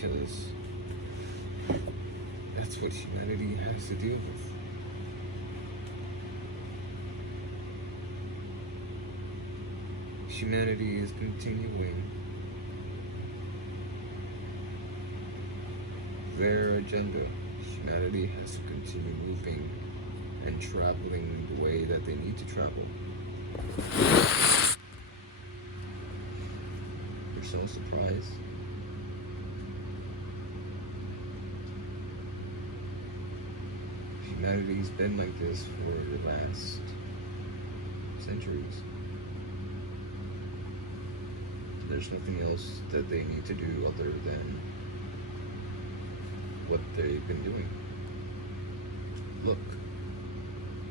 because that's what humanity has to deal with. Humanity is continuing their agenda. Humanity has to continue moving and traveling the way that they need to travel. You're so surprised. Humanity's been like this for the last centuries. There's nothing else that they need to do other than what they've been doing. Look,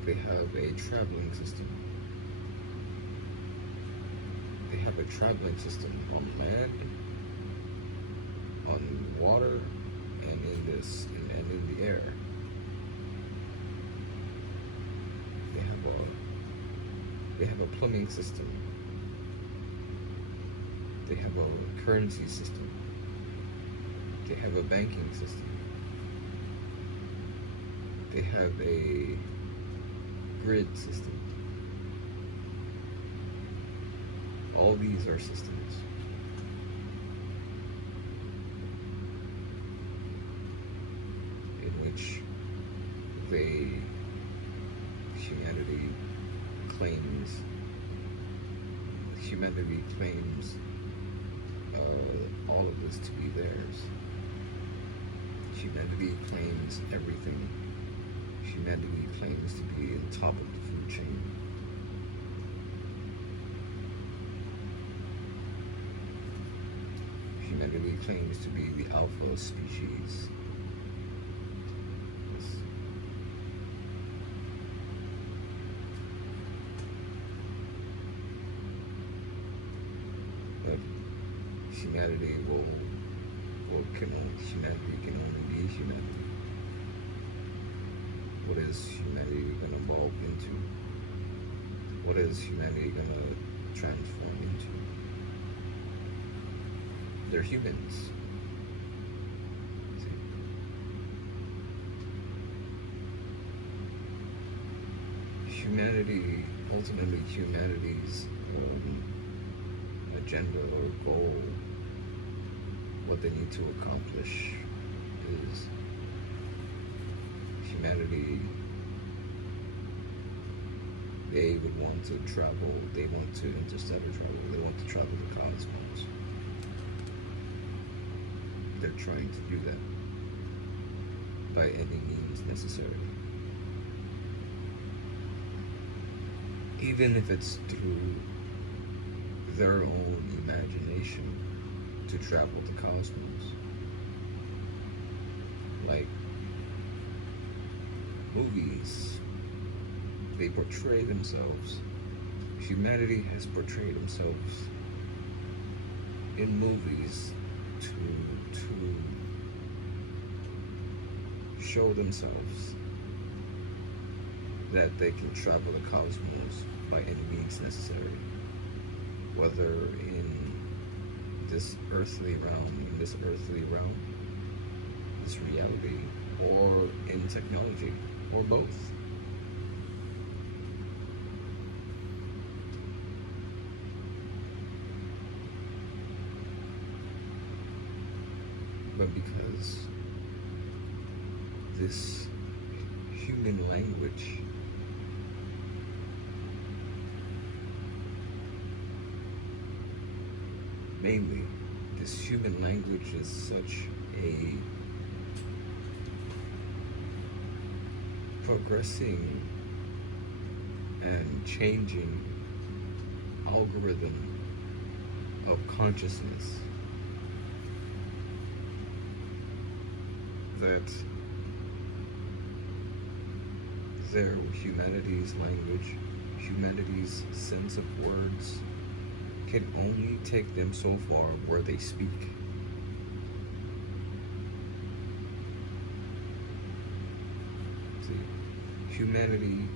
they have a traveling system. They have a traveling system on land, on water, and in the air. They have a plumbing system. They have a currency system. They have a banking system. They have a grid system. All these are systems. In which humanity claims all of this to be theirs. Humanity claims everything. Humanity claims to be on top of the food chain. Humanity claims to be the alpha species. But humanity humanity can only be humanity. What is humanity going to evolve into? What is humanity going to transform into? They're humans. Humanity, ultimately humanity's agenda or goal, what they need to accomplish is humanity. They would want to travel, they want to interstellar travel, they want to travel the cosmos. They're trying to do that by any means necessary. Even if it's through their own imagination to travel the cosmos. Like movies, they portray themselves. Humanity has portrayed themselves in movies to show themselves that they can travel the cosmos by any means necessary, whether in this earthly realm, this reality, or in technology, or both. But because this human language mainly, this human language is such a progressing and changing algorithm of consciousness that their humanity's language, humanity's sense of words can only take them so far where they speak. See, humanity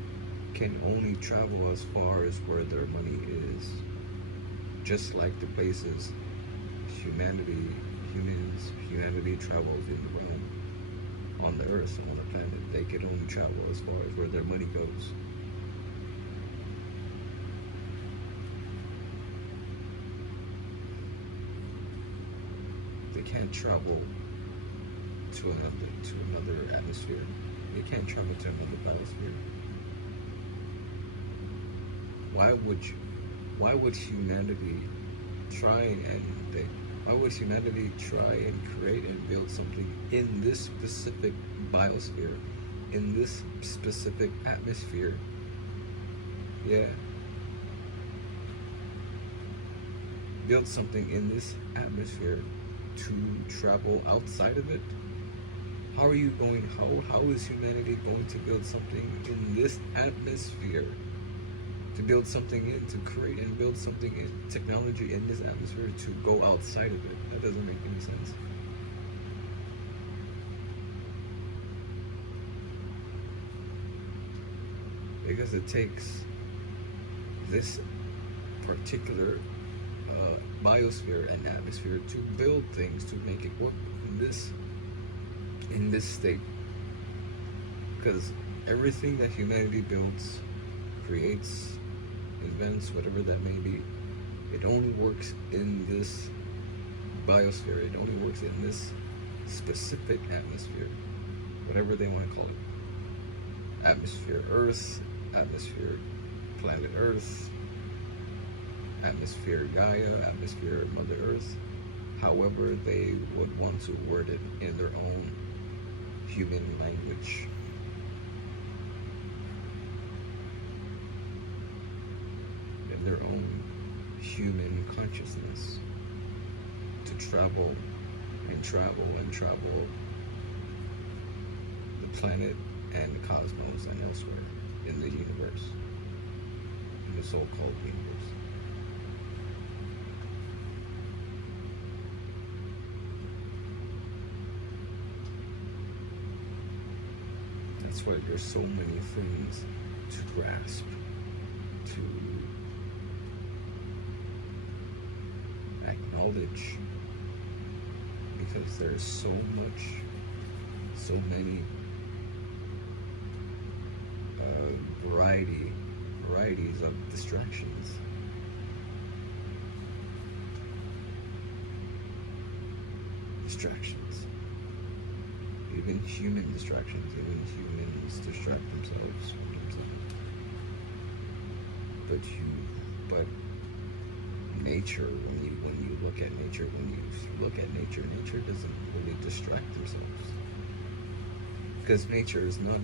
can only travel as far as where their money is. Just like the places humanity travels in the realm on the earth, on the planet. They can only travel as far as where their money goes. They can't travel to another atmosphere. They can't travel to another biosphere. Why would humanity try and why would humanity try and create and build something in this specific biosphere, in this specific atmosphere? Yeah. Build something in this atmosphere to travel outside of it? How are you going, how is humanity going to build something in this atmosphere? To build something in, to create and build something in, technology in this atmosphere to go outside of it? That doesn't make any sense. Because it takes this particular biosphere and atmosphere to build things, to make it work in this state. Because everything that humanity builds, creates, invents, whatever that may be, it only works in this biosphere. It only works in this specific atmosphere, whatever they want to call it. Atmosphere Earth, atmosphere planet Earth, atmosphere Gaia, atmosphere Mother Earth, however they would want to word it in their own human language. In their own human consciousness, to travel and travel and travel the planet and the cosmos and elsewhere in the universe, in the so-called universe. That's why there's so many things to grasp, to acknowledge, because there's so many varieties of distractions. Even human distractions. Even humans distract themselves. But nature, when you look at nature, nature doesn't really distract themselves, because nature is not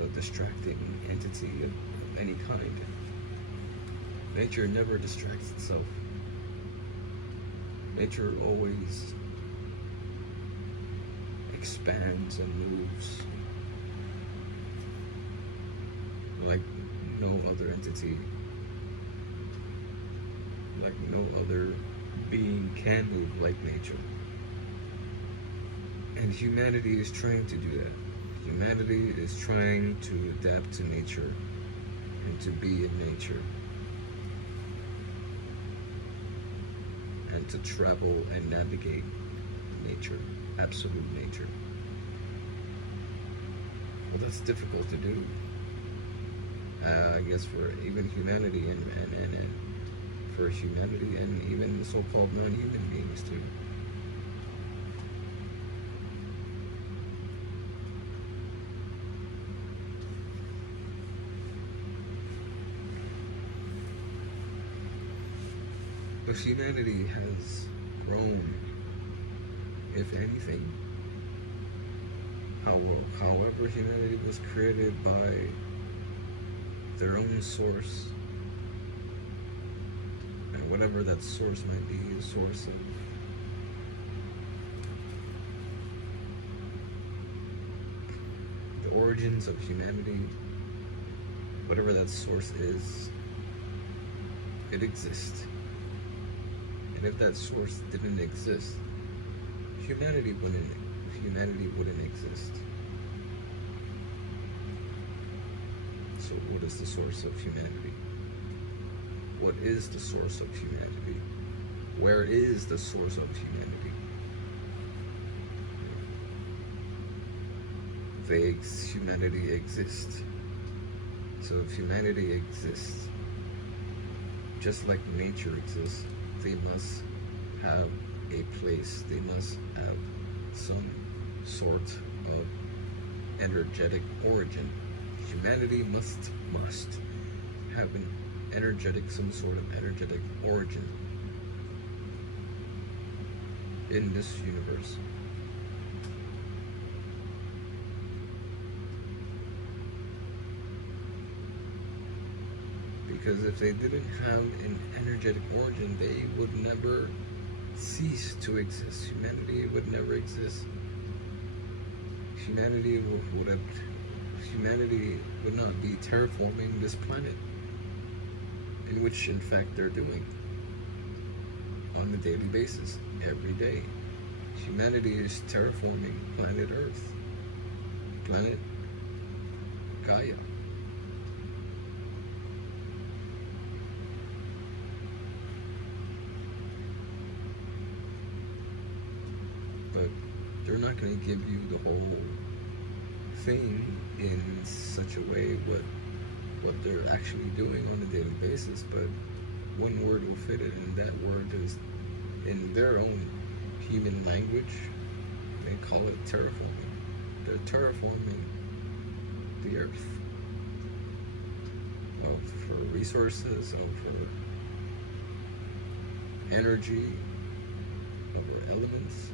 a distracting entity of any kind. Nature never distracts itself. Nature always expands and moves like no other entity, like no other being can move like nature. And humanity is trying to do that. Humanity is trying to adapt to nature and to be in nature and to travel and navigate nature, absolute nature. Well, that's difficult to do. I guess for even humanity and for humanity and even the so-called non-human beings too. But humanity has grown, if anything. However, humanity was created by their own source, and whatever that source might be, a source of the origins of humanity, whatever that source is, it exists. And if that source didn't exist, humanity wouldn't exist. So what is the source of humanity? What is the source of humanity? Where is the source of humanity? Humanity exists. So if humanity exists, just like nature exists, they must have a place. They must have some sort of energetic origin. Humanity must have some sort of energetic origin in this universe. Because if they didn't have an energetic origin, they would never cease to exist. Humanity would never exist. Humanity would not be terraforming this planet, in which in fact they're doing on a daily basis, every day. Humanity is terraforming planet Earth, planet Gaia. But they're not going to give you the whole thing in such a way what they're actually doing on a daily basis, but one word will fit it, and that word is, in their own human language, they call it terraforming. They're terraforming the earth for resources, for energy, over elements.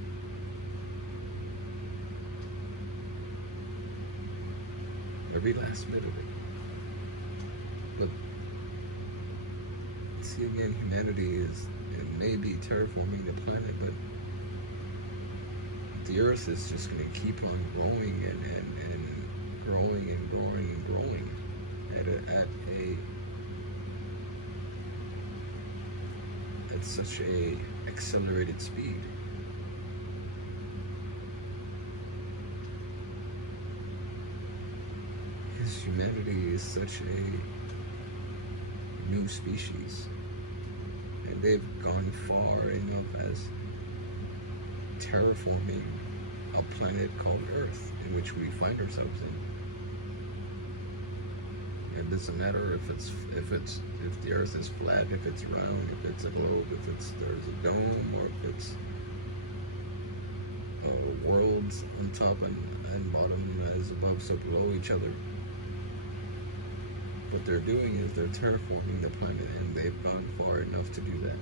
Every last bit of it. But see, again, humanity is, it may be terraforming the planet, but the earth is just going to keep on growing and growing and growing and growing at such a accelerated speed. Because humanity is such a new species, and they've gone far enough as terraforming a planet called Earth, in which we find ourselves in. It doesn't matter if the Earth is flat, if it's round, if it's a globe, if there's a dome, or if it's worlds on top and bottom, as above so below each other. What they're doing is they're terraforming the planet, and they've gone far enough to do that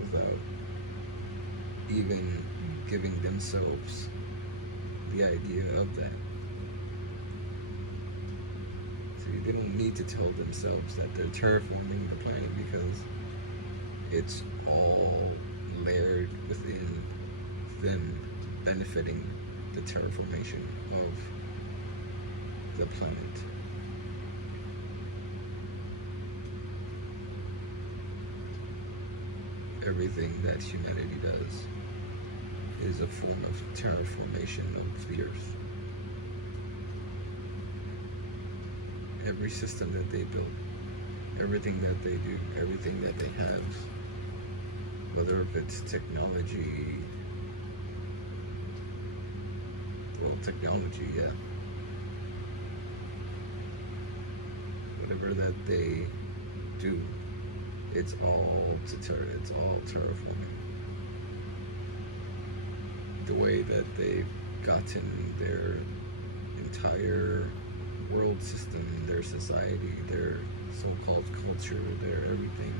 without even giving themselves the idea of that. See, they don't need to tell themselves that they're terraforming the planet, because it's all layered within them, benefiting the terraformation of the planet. Everything that humanity does is a form of terraformation of the earth. Every system that they build, everything that they do, everything that they have, whether if it's technology, yeah. Whatever that they do, it's all terraforming. The way that they've gotten their entire world system, their society, their so-called culture, their everything,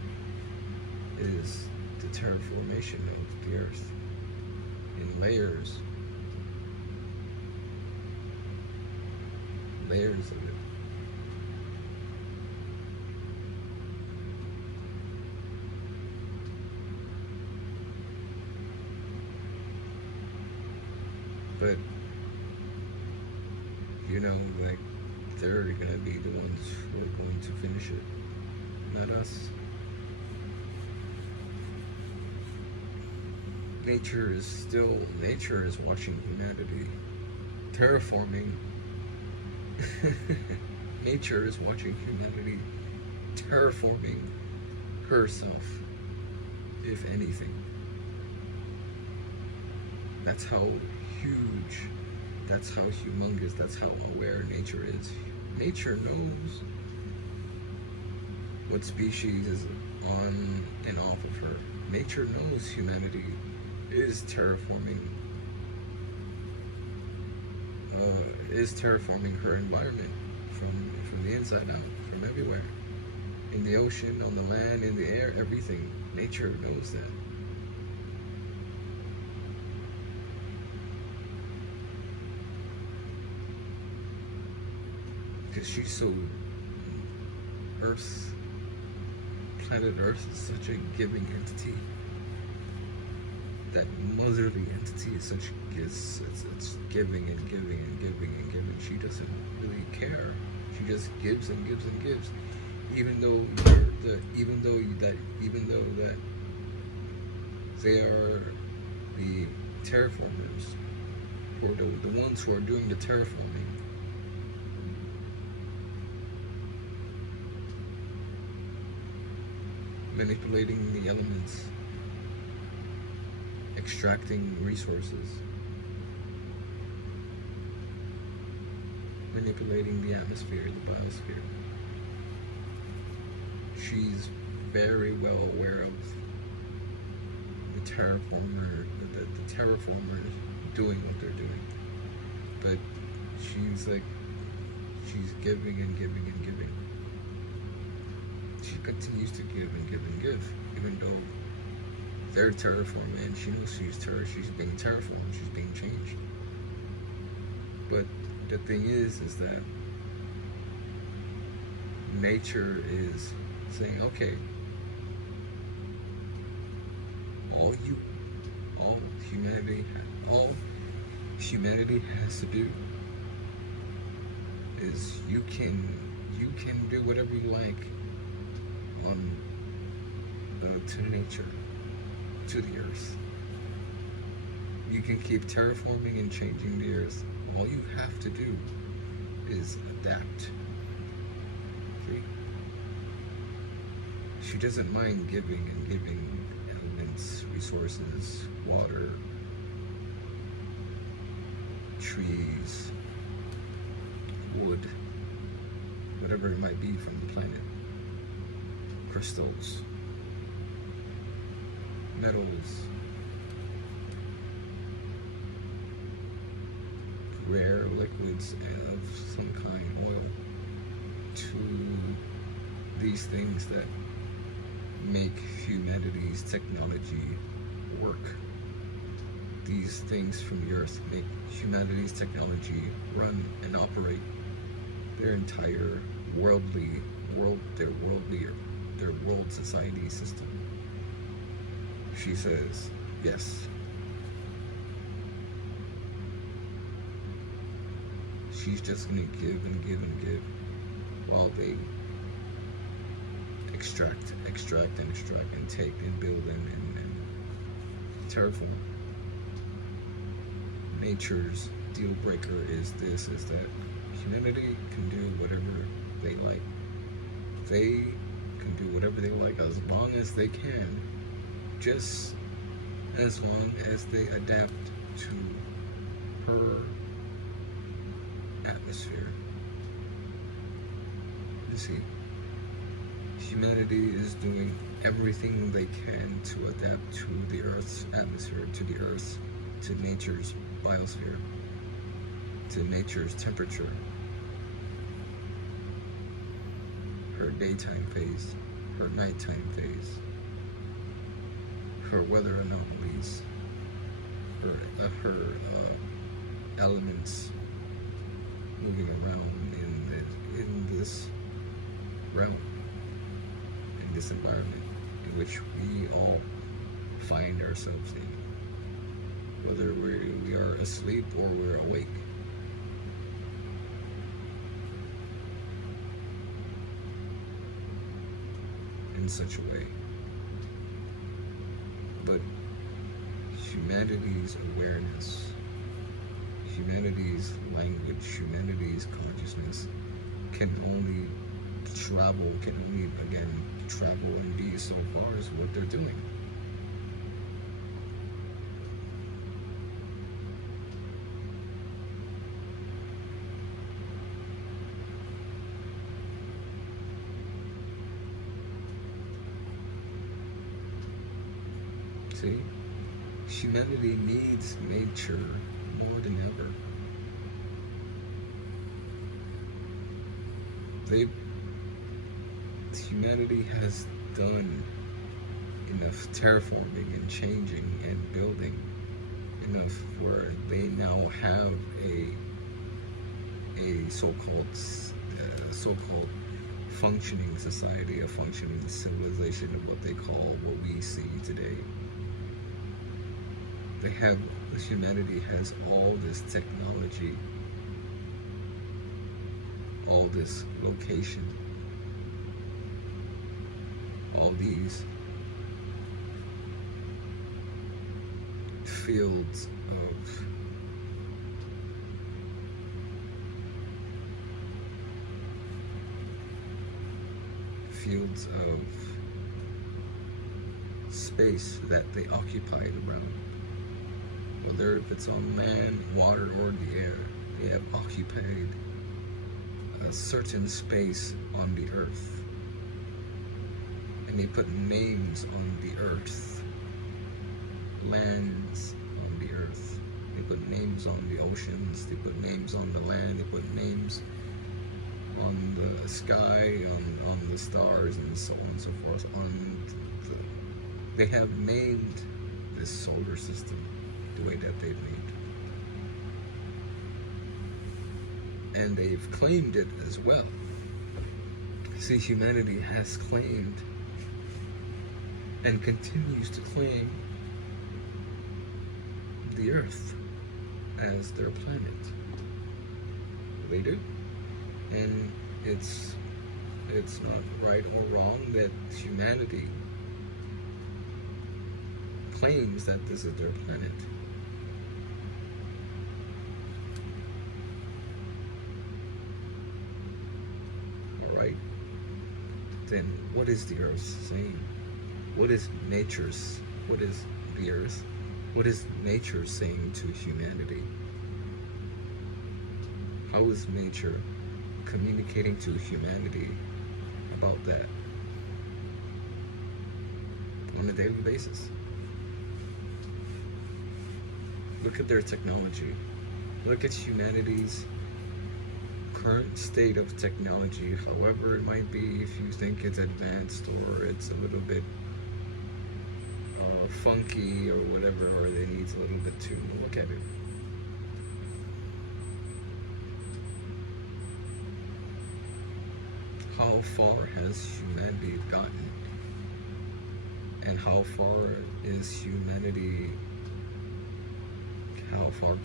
is the terraformation of the earth in layers of it. But, you know, like, they're gonna be the ones who are going to finish it, not us. Nature is watching humanity terraforming. Nature is watching humanity terraforming herself, if anything. That's how huge, that's how humongous, that's how aware nature is. Nature knows what species is on and off of her. Nature knows humanity is terraforming her environment from the inside out, from everywhere. In the ocean, on the land, in the air, everything. Nature knows that. Because she's so planet Earth is such a giving entity. That motherly entity is such it's giving and giving and giving and giving. She doesn't really care. She just gives and gives and gives. Even though that they are the terraformers, or the ones who are doing the terraforming. Manipulating the elements, extracting resources, manipulating the atmosphere, the biosphere. She's very well aware of the terraformers doing what they're doing. But she's giving and giving and giving. She continues to give and give and give, even though they're terraformed, and she knows she's being terraformed, she's being changed. But the thing is that nature is saying, okay, all humanity has to do is you can do whatever you like to nature, to the earth. You can keep terraforming and changing the earth. All you have to do is adapt. See? She doesn't mind giving and giving elements, resources, water, trees, wood, whatever it might be from the planet. Crystals, metals, rare liquids of some kind, oil, to these things that make humanity's technology work. These things from the earth make humanity's technology run and operate their entire their world society system. She says, yes. She's just gonna give and give and give while they extract and take and build and terraform. Nature's deal breaker is that humanity can do whatever they like. They can do whatever they like as long as they can, just as long as they adapt to her atmosphere. You see, humanity is doing everything they can to adapt to the Earth's atmosphere, to nature's biosphere, to nature's temperature, her daytime phase, her nighttime phase, her weather anomalies, her elements moving around in this realm, in this environment in which we all find ourselves in, whether we are asleep or we're awake. In such a way. But humanity's awareness, humanity's language, humanity's consciousness can only travel and be so far as what they're doing. See, humanity needs nature more than ever. Humanity has done enough terraforming and changing and building enough where they now have a so-called functioning society, a functioning civilization of what they call what we see today. Humanity has all this technology, all this location, all these fields of space that they occupied around. Whether if it's on land, water, or the air, they have occupied a certain space on the earth. And they put names on the earth, lands on the earth. They put names on the oceans, they put names on the land, they put names on the sky, on the stars, and so on and so forth. They have named this solar system the way that they've named. And they've claimed it as well. See, humanity has claimed and continues to claim the Earth as their planet. They do. And it's not right or wrong that humanity claims that this is their planet. Alright? Then what is the Earth saying? What is the Earth? What is nature saying to humanity? How is nature communicating to humanity about that on a daily basis? Look at their technology. Look at humanity's current state of technology, however it might be, if you think it's advanced or it's a little bit funky or whatever, or it needs a little bit to look at it. How far has humanity gotten? And how far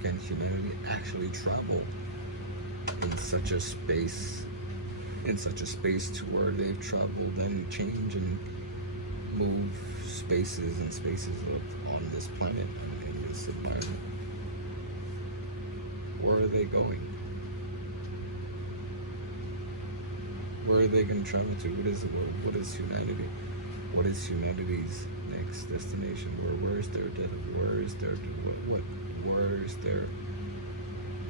can humanity actually travel in such a space to where they've traveled and change and move spaces and spaces on this planet, in this environment? Where are they going? Where are they going to travel to? What is humanity? What is humanity's next destination? Where's their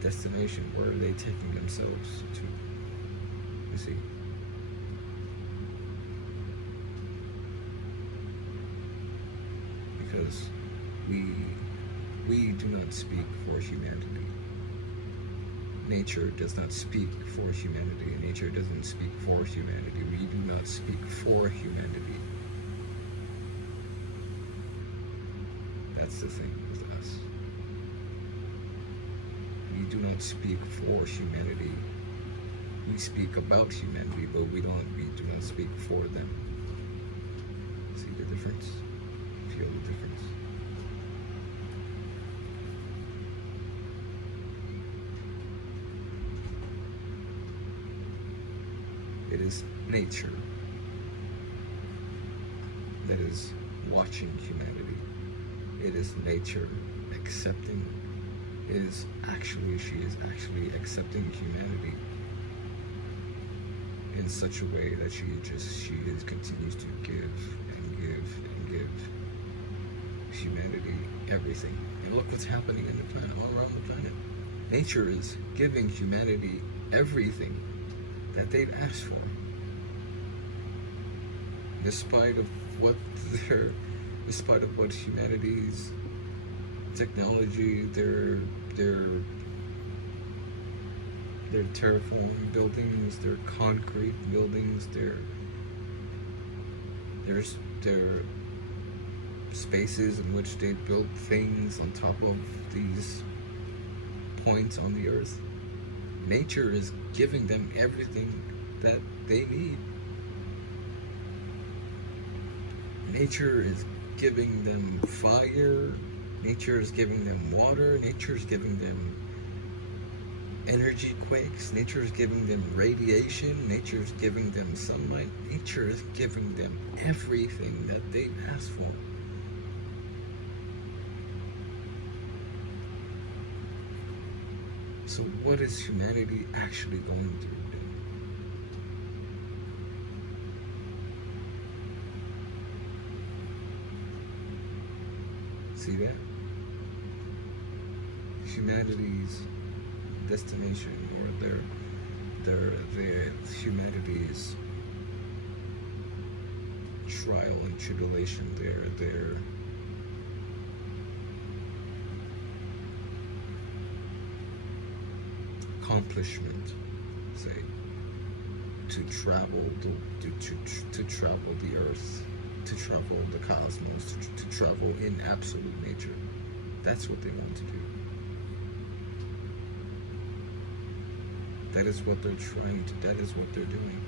destination? Where are they taking themselves to? You see. Because we do not speak for humanity. Nature does not speak for humanity. Nature doesn't speak for humanity. We do not speak for humanity. That's the thing with us. We do not speak for humanity. We speak about humanity, but we do not speak for them. See the difference? Feel the difference? It is nature that is watching humanity. It is nature accepting. She is actually accepting humanity in in such a way that she continues to give and give and give humanity everything. And look what's happening in the planet, all around the planet. Nature is giving humanity everything that they've asked for, despite of what humanity's technology, their terraform buildings, their concrete buildings, their spaces in which they built things on top of these points on the earth. Nature is giving them everything that they need. Nature is giving them fire. Nature is giving them water. Nature is giving them energy quakes. Nature is giving them radiation. Nature is giving them sunlight. Nature is giving them everything that they've asked for. So what is humanity actually going through? See that? Humanity's destination, or their humanity's trial and tribulation, their accomplishment, say, to travel to travel the earth, to travel the cosmos, to travel in absolute nature. That's what they want to do. That is what they're trying to, that is what they're doing.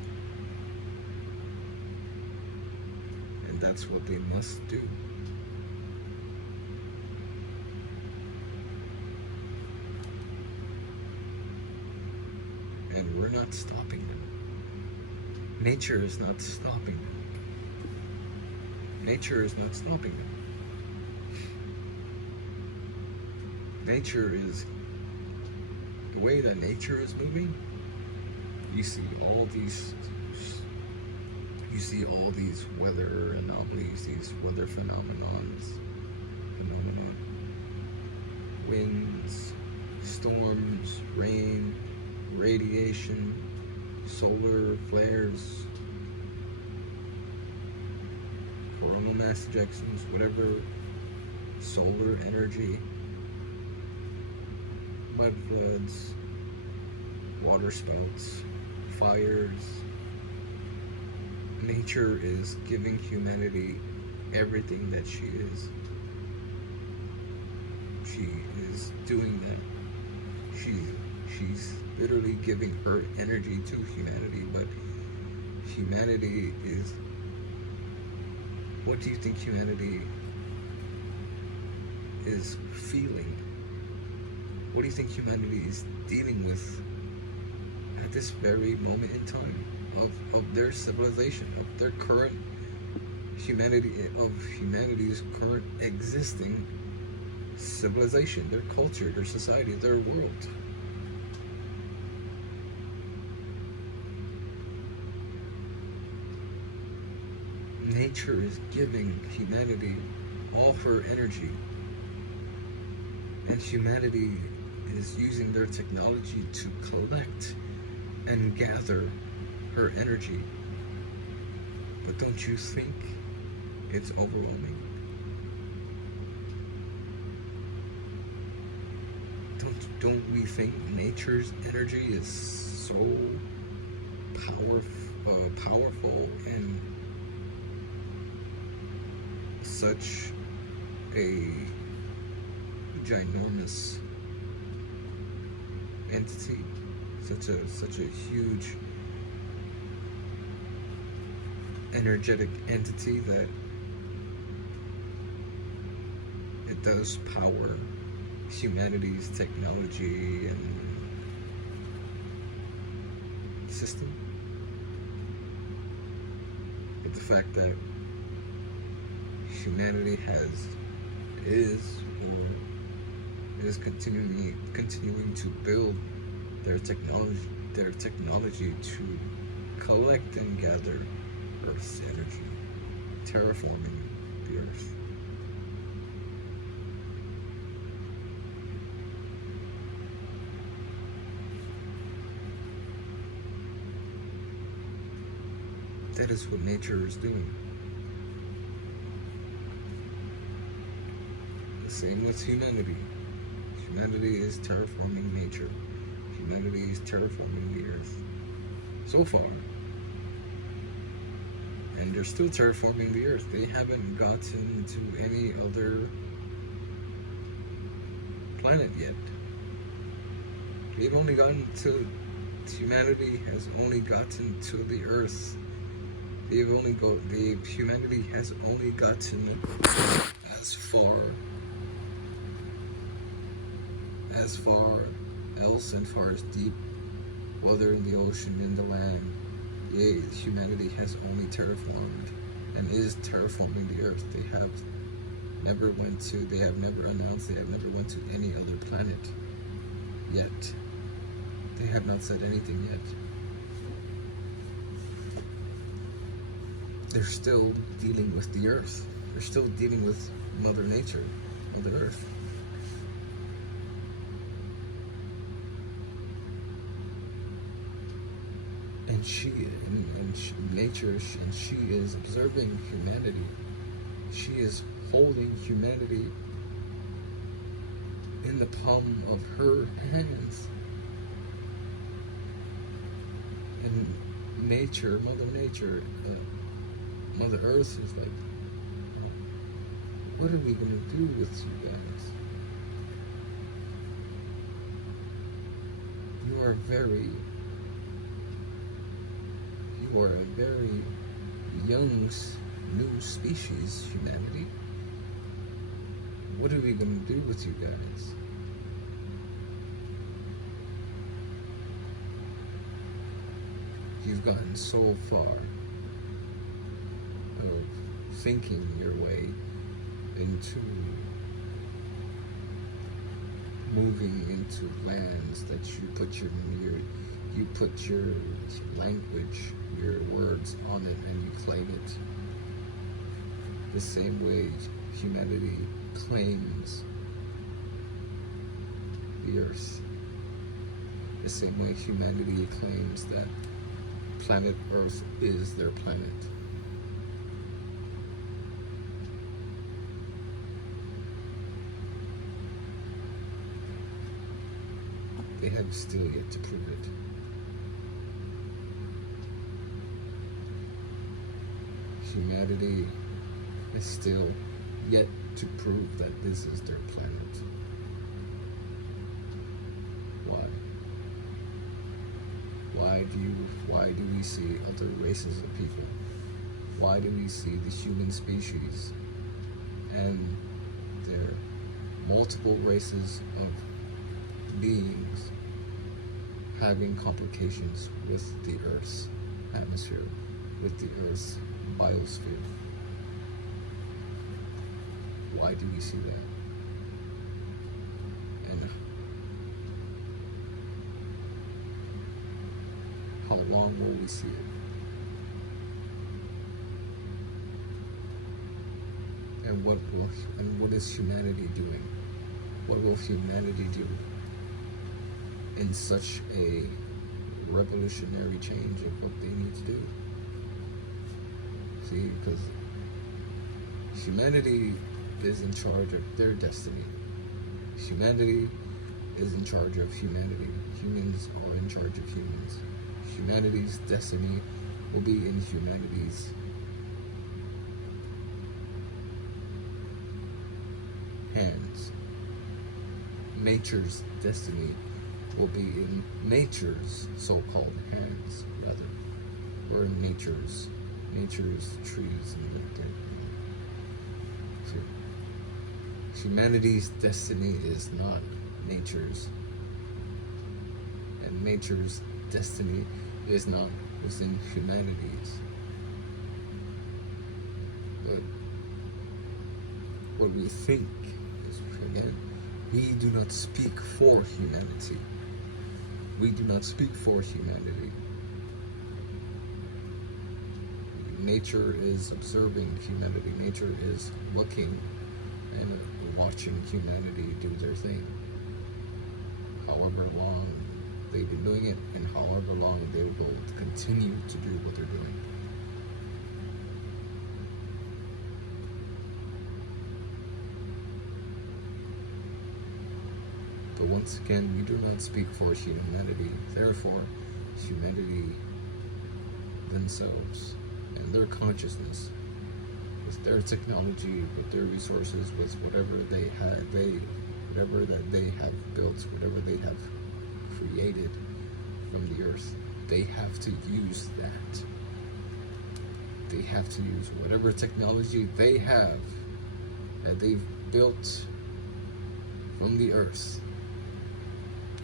And that's what they must do. And we're not stopping them. Nature is not stopping them. Nature is not stopping them. Nature is, the way that nature is moving, you see all these weather anomalies, these weather phenomena, winds, storms, rain, radiation, solar flares, coronal mass ejections, whatever, solar energy, mud floods, water spouts, fires. Nature is giving humanity everything that she is. She is doing that. She's literally giving her energy to humanity, but humanity is, what do you think humanity is feeling? What do you think humanity is dealing with at this very moment in time of their civilization, of their current humanity's current existing civilization, their culture, their society, their world? Nature is giving humanity all her energy, and humanity is using their technology to collect and gather her energy. But don't you think it's overwhelming? Don't we think nature's energy is so powerful and such a ginormous entity, such a huge energetic entity, that it does power humanity's technology and system? But the fact that humanity is continuing to build their technology to collect and gather Earth's energy, terraforming the Earth. That is what nature is doing. The same with humanity. Humanity is terraforming nature. Humanity is terraforming the Earth. So far. And they're still terraforming the Earth. They haven't gotten to any other planet yet. They've only gotten to, humanity has only gotten to the Earth. Humanity has only gotten as far else and far as deep, whether in the ocean, in the land. Humanity has only terraformed and is terraforming the Earth. They have never announced they have never went to any other planet yet. They have not said anything yet. They're still dealing with the Earth. They're still dealing with Mother Nature, Mother Earth. And nature is observing humanity. She is holding humanity in the palm of her hands. And nature, Mother Nature, Mother Earth is like, what are we gonna do with you guys? You are a very young, new species, humanity. What are we gonna do with you guys? You've gotten so far of thinking your way into moving into lands that you put your language, your words on it, and you claim it. The same way humanity claims the Earth. The same way humanity claims that planet Earth is their planet. They have still yet to prove it. Humanity is still yet to prove that this is their planet. Why? Why do we see other races of people? Why do we see the human species and their multiple races of beings having complications with the Earth's atmosphere, with the Earth's biosphere? Why do we see that? And how long will we see it? And what is humanity doing? What will humanity do in such a revolutionary change of what they need to do? See, because humanity is in charge of their destiny. Humanity is in charge of humanity. Humans are in charge of humans. Humanity's destiny will be in humanity's hands. Nature's destiny will be in nature's so-called hands, rather, or in nature's trees and everything. So, humanity's destiny is not nature's, and nature's destiny is not within humanity's. But what we think is, again, we do not speak for humanity. We do not speak for humanity. nature is observing humanity. Nature is looking and watching humanity do their thing. However long they've been doing it, and however long they will continue to do what they're doing. But once again, we do not speak for humanity. Therefore, humanity themselves and their consciousness, with their technology, with their resources, with whatever they have, whatever that they have built, whatever they have created from the earth, they have to use that. They have to use whatever technology they have that they've built from the earth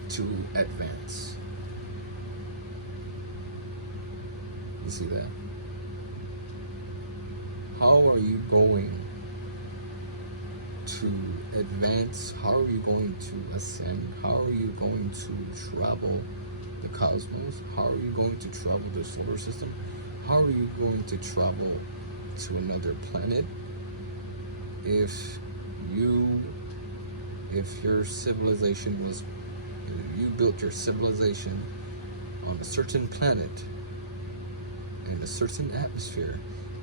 to advance. You see that? How are you going to advance? How are you going to ascend? How are you going to travel the cosmos? How are you going to travel the solar system? How are you going to travel to another planet if your civilization was, you built your civilization on a certain planet, in a certain atmosphere,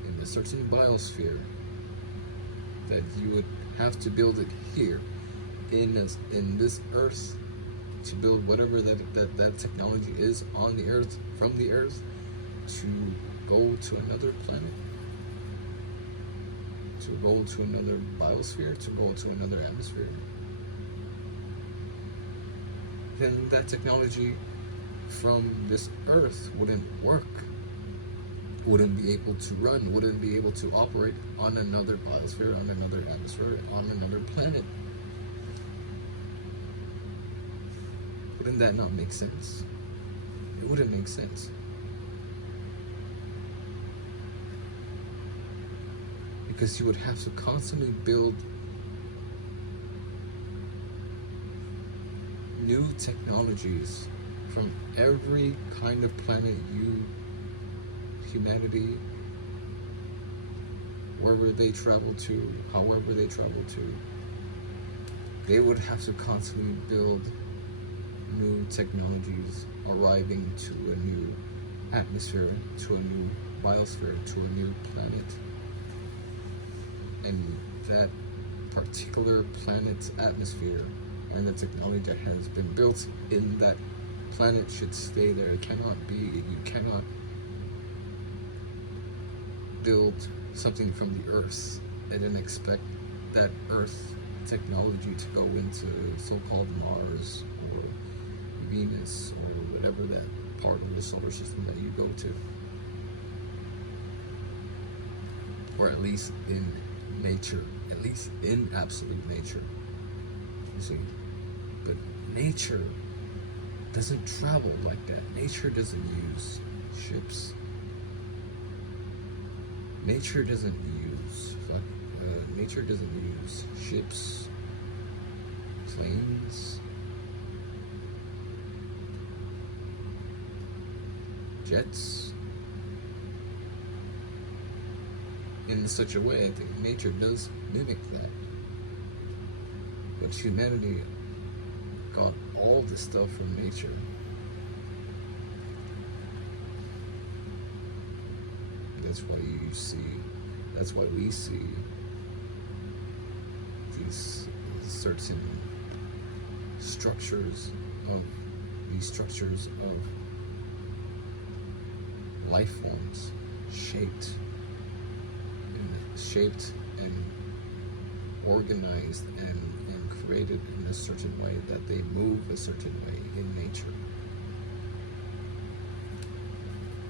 in a certain biosphere, that you would have to build it here in this earth, to build whatever that technology is on the earth, from the earth, to go to another planet, to go to another biosphere, to go to another atmosphere. Then that technology from this earth wouldn't work, wouldn't be able to run, wouldn't be able to operate on another biosphere, on another atmosphere, on another planet. Wouldn't that not make sense? It wouldn't make sense. Because you would have to constantly build new technologies from every kind of planet humanity, wherever they travel to, however they travel to, they would have to constantly build new technologies, arriving to a new atmosphere, to a new biosphere, to a new planet. And that particular planet's atmosphere and the technology that has been built in that planet should stay there. It cannot be, you cannot build something from the earth and then expect that earth technology to go into so-called Mars or Venus or whatever that part of the solar system that you go to. Or at least in nature, at least in absolute nature. You see? But nature doesn't travel like that. Nature doesn't use ships. Nature doesn't use ships, planes, jets, in such a way. I think nature does mimic that. But humanity got all the stuff from nature. That's why we see these certain structures of life forms shaped and organized and created in a certain way, that they move a certain way in nature.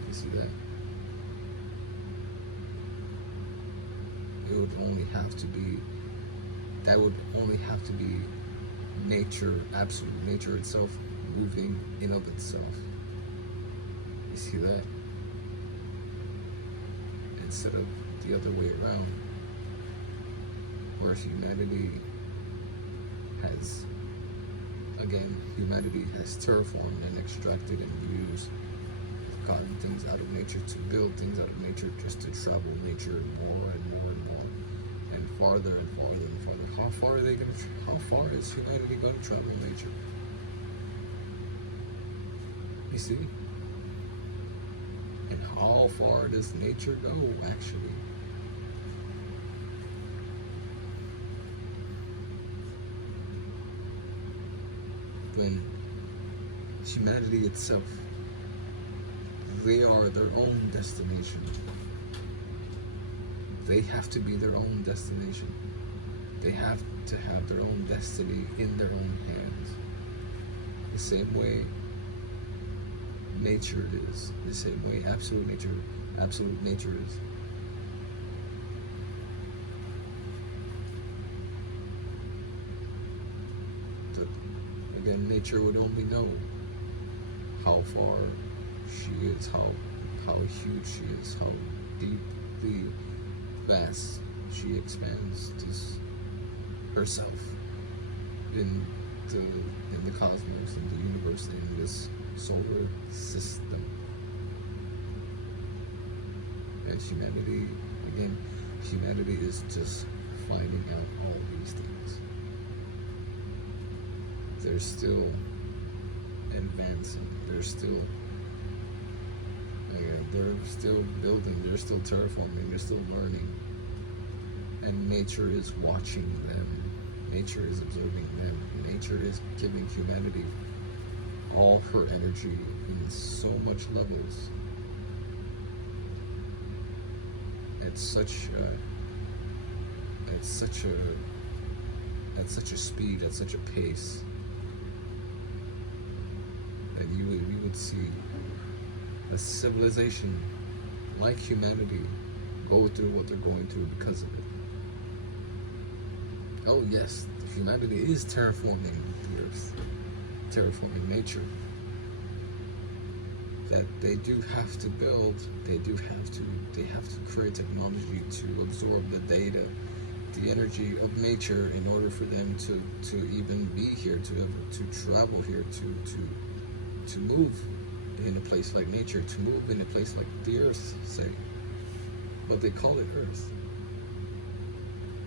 You see that? It would only have to be, that would only have to be nature, absolute nature itself, moving in of itself. You see that? Instead of the other way around, where humanity has terraformed and extracted and used cutting things out of nature, to build things out of nature, just to travel nature more and more and more, and farther and farther and farther. How far are they gonna? How far is humanity going to travel in nature? You see? And how far does nature go, actually? When humanity itself, they are their own destination. They have to be their own destination. They have to have their own destiny in their own hands. The same way nature is, the same way absolute nature is. So, again, nature would only know how far she is, how huge she is, how deeply vast she expands this herself in the cosmos, in the universe, in this solar system. And humanity, again, humanity is just finding out all these things. They're still advancing. They're still building. They're still terraforming. They're still learning. And nature is watching them. Nature is observing them. Nature is giving humanity all her energy in so much levels. At such a speed, at such a pace, that you would see a civilization like humanity go through what they're going through because of it. Oh yes, humanity is terraforming the earth, terraforming nature. That they do have to build, they have to create technology to absorb the data, the energy of nature, in order for them to even be here, to travel here, to move in a place like nature, to move in a place like the earth, say. But they call it Earth.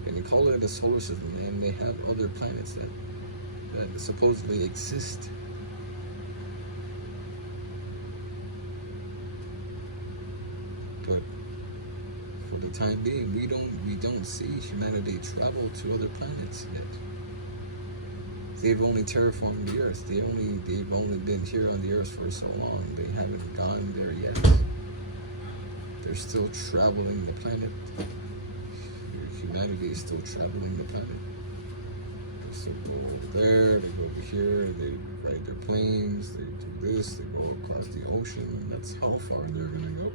And they call it a solar system, and they have other planets that supposedly exist. But for the time being, we don't see humanity travel to other planets yet. They've only terraformed the Earth. They've only been here on the Earth for so long. They haven't gone there yet. They're still traveling the planet. Humanity is still traveling the planet. They still go over there, they go over here, they ride their planes, they do this, they go across the ocean. That's how far they're gonna go.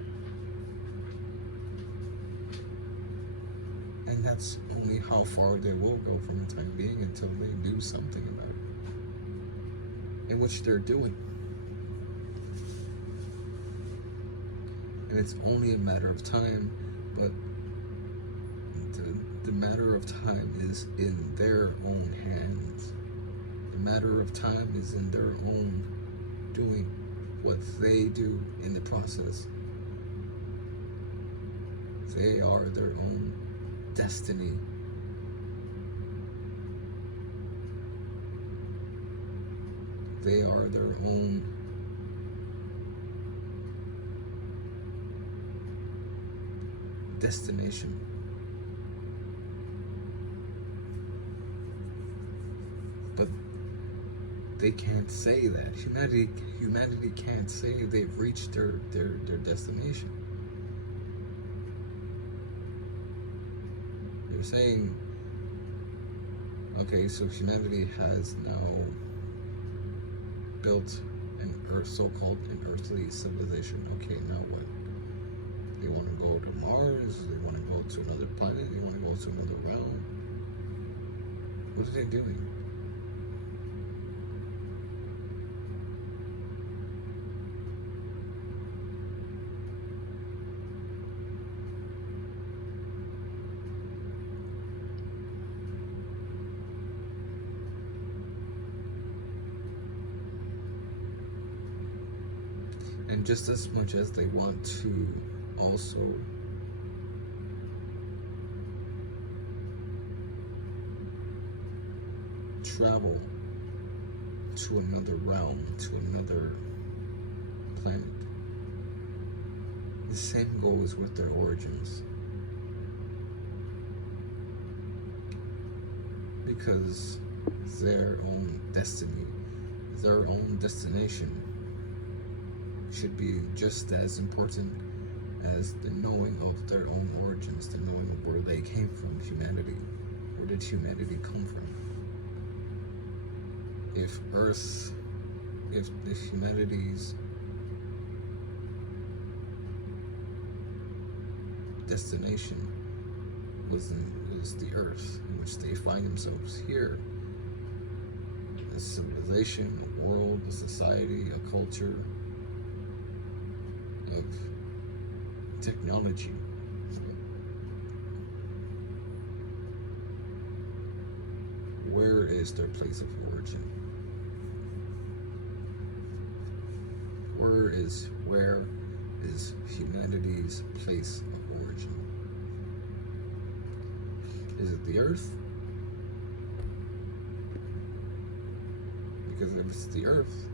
And that's only how far they will go from the time being, until they do something about it. In which they're doing. And it's only a matter of time, but the matter of time is in their own hands. The matter of time is in their own doing, what they do in the process. They are their own destiny. They are their own destination. But they can't say that. Humanity can't say they've reached their destination. They're saying, okay, so humanity has now built an earth, so-called an earthly civilization. Okay, now what? They want to go to Mars, they want to go to another planet, they want to go to another realm. What are they doing? And And just as much as they want to also travel to another realm, to another planet, the same goes with their origins. Because their own destiny, their own destination should be just as important as the knowing of their own origins, the knowing of where they came from, humanity. Where did humanity come from? If humanity's destination was the Earth, in which they find themselves here, a civilization, a world, a society, a culture of technology. Where is their place of origin? Where is humanity's place of origin? Is it the Earth? Because if it's the Earth,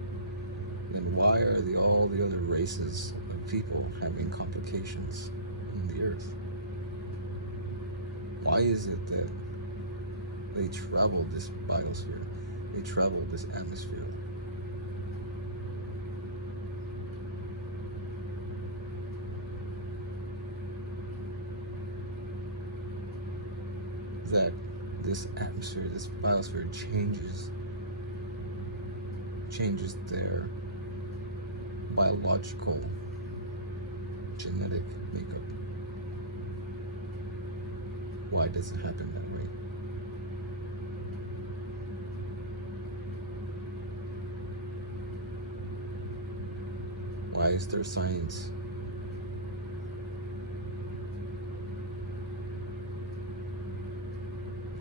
then why are all the other races of people having complications on the Earth? Why is it that they travel this biosphere, they travel this atmosphere? That this atmosphere, this biosphere changes their biological, genetic makeup. Why does it happen that way? Why is there science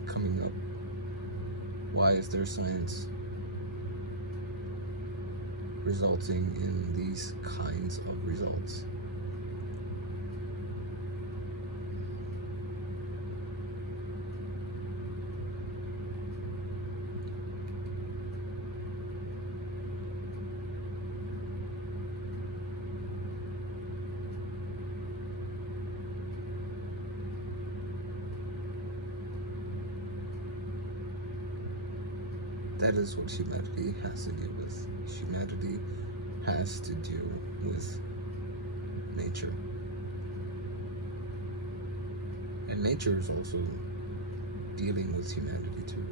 coming up? Why is there science resulting in these kinds of results? That is what humanity has to do with. Humanity has to do with nature. And nature is also dealing with humanity too.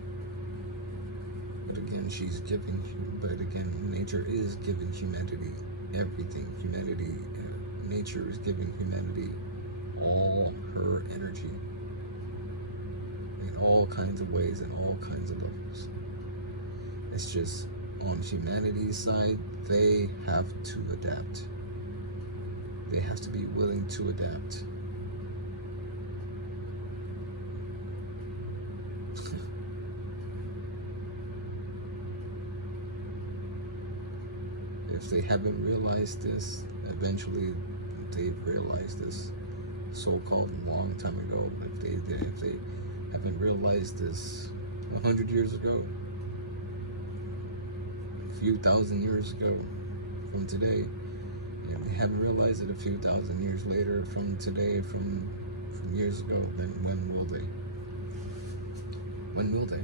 But again, nature is giving humanity everything. Nature is giving humanity all her energy in all kinds of ways and all kinds of levels. It's just on humanity's side, they have to adapt. They have to be willing to adapt. If they haven't realized this, eventually they've realized this so-called long time ago. If they haven't realized this 100 years ago, a few thousand years ago from today, if they haven't realized it a few thousand years later from today, from years ago, then when will they? When will they?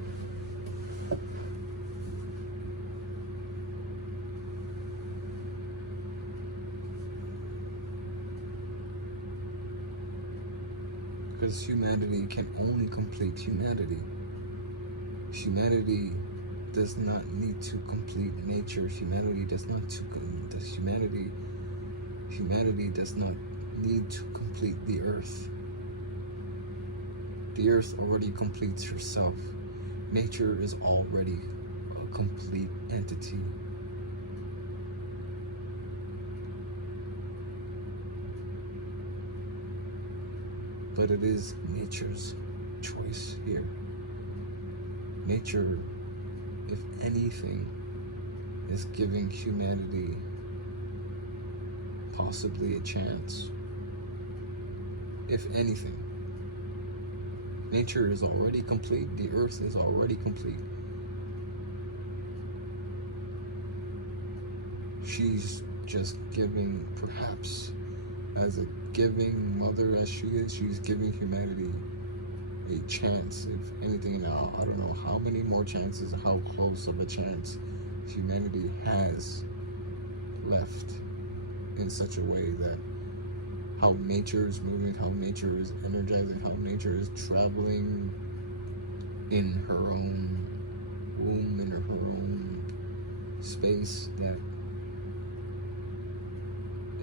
Because humanity can only complete humanity. Humanity does not need to complete nature. Humanity does not need to complete the earth. The earth already completes herself. Nature is already a complete entity. But it is nature's choice here. Nature, if anything, is giving humanity possibly a chance. If anything, nature is already complete, the earth is already complete. She's just giving, perhaps, as a giving mother as she is, she's giving humanity a chance, if anything. Now, I don't know how many more chances, how close of a chance humanity has left, in such a way that how nature is moving, how nature is energizing, how nature is traveling in her own womb, in her own space, that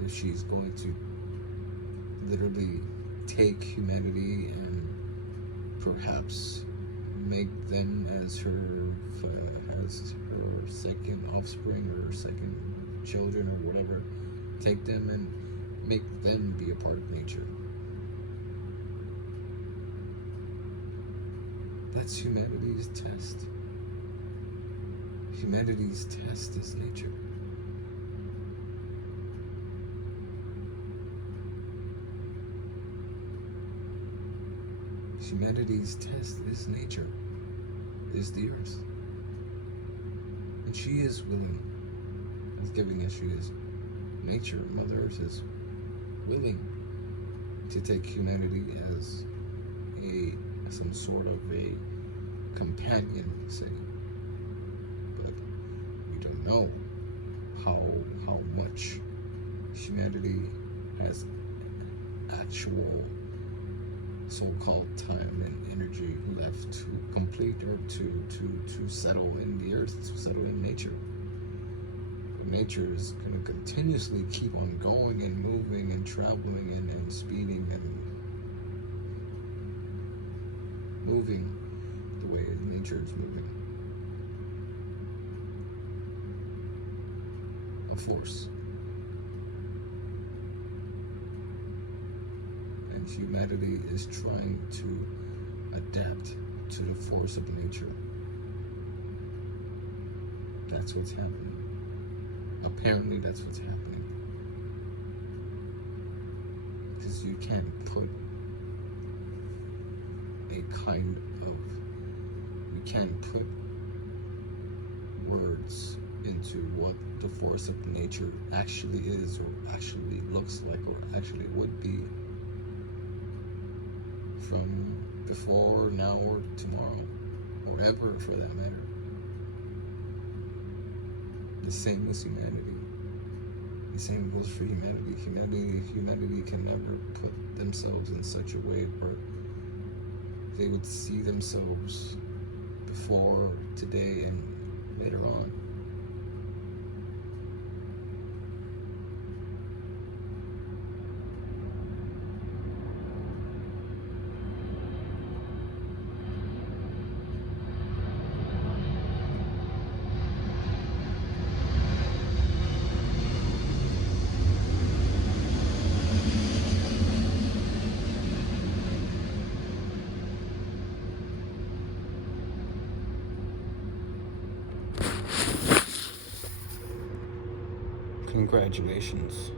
if she's going to literally take humanity and perhaps make them as her second offspring or second children or whatever, take them and make them be a part of nature. That's humanity's test. Humanity's test is nature. Humanity's test is nature, is the earth. And she is willing, as giving as she is. Nature, Mother Earth, is willing to take humanity as some sort of a companion, say. But we don't know how much humanity has actual so-called time and energy left to complete, or to settle in the earth, to settle in nature. Nature is going to continuously keep on going and moving and traveling and speeding and moving the way nature is moving. A force. And humanity is trying to adapt to the force of nature. That's what's happening. Apparently that's what's happening. Because you can't put you can't put words into what the force of nature actually is, or actually looks like, or actually would be from before, now, or tomorrow, or ever for that matter. The same with humanity. The same goes for humanity. Humanity can never put themselves in such a way where they would see themselves before, today, and later on. Congratulations.